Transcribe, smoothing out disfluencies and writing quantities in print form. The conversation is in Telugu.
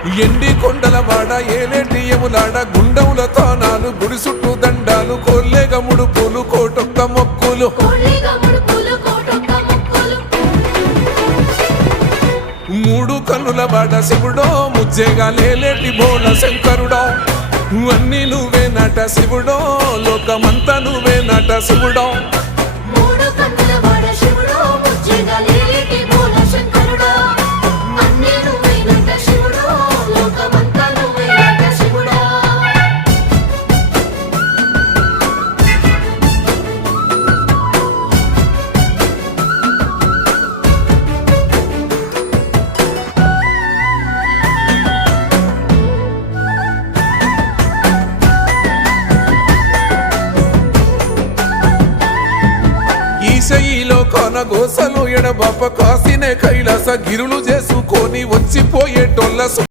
ఎండి కొండల వాడ ఏలేటి యములాడ గుండముల తానాలు గుడి చుట్టూ దండాలు కోల్లేగ ముడుపులు కోటొక్క మొక్కులు మూడు కన్నుల వాడ శివుడో ముజ్జేగా లేలేటి బోల శంకరుడో అన్ని నువ్వే నట శివుడో లోకమంతా నువ్వే నట శివుడో ఈశయిలో కొనగోసలు ఎడబాప కాసినే కైలాస గిరులు చేసుకొని వచ్చిపోయేటోళ్ళ